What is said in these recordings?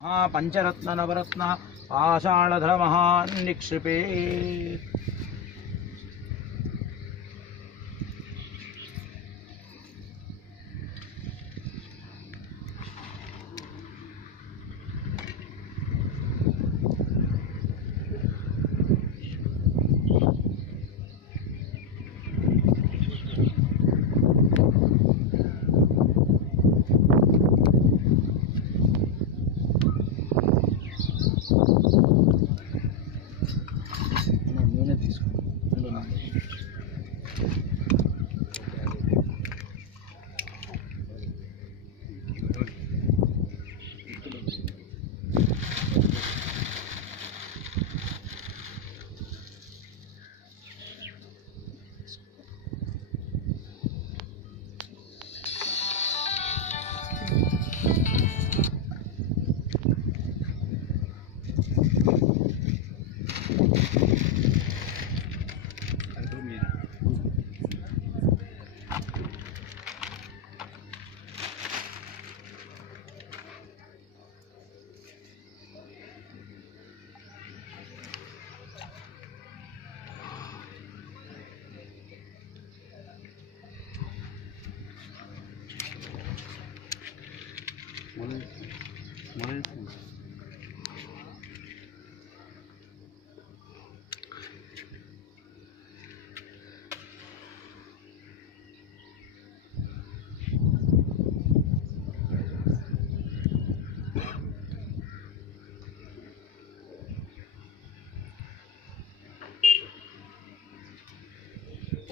पंचरत्न नवरत्न पाषाणधर महानिक्षिपे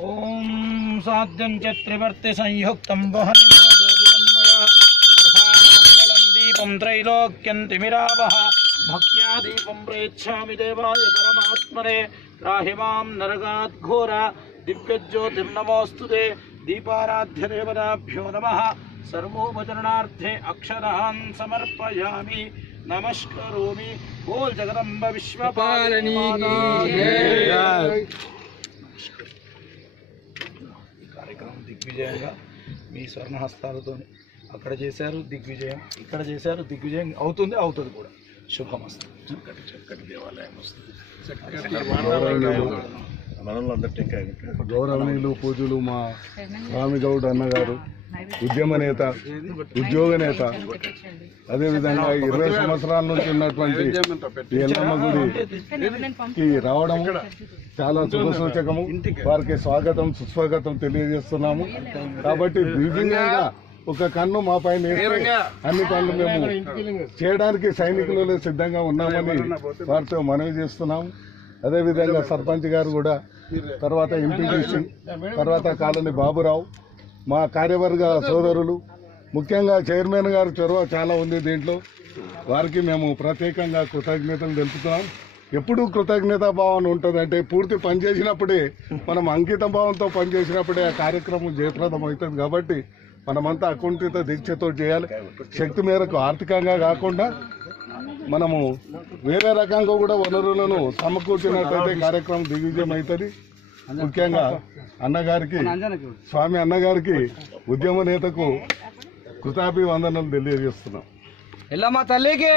ओम साध्यं च त्रिवर्ति संयुक्तं वहनिनो ज्योतिर्मया गृहाणमङ्गलं दीपं त्रैलोक्यं तिमिरावः भक्त्या दीपं प्रेच्छामि देवाय परमात्मने त्राहि मां नरकात् घोर दिव्यज्योतिर्नमोऽस्तुते दीपाराध्य देवताभ्यो नमः सर्वोपचरणार्थे अक्षरान् समर्पयामि नमस्करोमि बोल जगदम्ब विश्वपालिनी కార్యక్రమం దిగ్విజయంగా మీ స్వర్ణహస్తాలతో అక్కడ చేశారు దిగ్విజయం, ఇక్కడ చేశారు దిగ్విజయం, అవుతుంది కూడా. శుభమస్తు. చక్కటి దేవాలయం వస్తుంది. గౌరవనీయులు పూజలు మా రామిగౌడ్ అన్నగారు, ఉద్యమ నేత, ఉద్యోగ నేత, అదేవిధంగా 20 సంవత్సరాల నుంచి ఉన్నటువంటి ఎల్లమ్మ గుడికి రావడం చాలా శుభసూచకము. వారికి స్వాగతం సుస్వాగతం తెలియజేస్తున్నాము. కాబట్టి దివ్యంగా ఒక కన్ను మా పైన అన్ని పనులు మేము చేయడానికి సైనికులలో సిద్ధంగా ఉన్నామని వారితో మనవి చేస్తున్నాము. అదేవిధంగా సర్పంచ్ గారు కూడా, తర్వాత ఎంపీటీసీ, తర్వాత కాలనీ బాబురావు, మా కార్యవర్గ సోదరులు, ముఖ్యంగా చైర్మన్ గారు చొరవ చాలా ఉంది దీంట్లో. వారికి మేము ప్రత్యేకంగా కృతజ్ఞతలు తెలుపుతున్నాం. ఎప్పుడు కృతజ్ఞతా భావన ఉంటుందంటే పూర్తి పనిచేసినప్పుడే, మనం అంకిత భావంతో పనిచేసినప్పుడే ఆ కార్యక్రమం జయప్రదం అవుతుంది. కాబట్టి మనమంతా అకుంఠిత దీక్షతో చేయాలి. శక్తి మేరకు ఆర్థికంగా కాకుండా మనము వేరే రకంగా కూడా వనరులను సమకూర్చినట్లయితే కార్యక్రమం దిగ్విజయం అవుతుంది. ముఖ్యంగా అన్నగారికి, స్వామి అన్నగారికి, ఉద్యమ నేతకు కృతాభివందనలు తెలియజేస్తున్నాం. ఎల్లమ్మ తల్లికి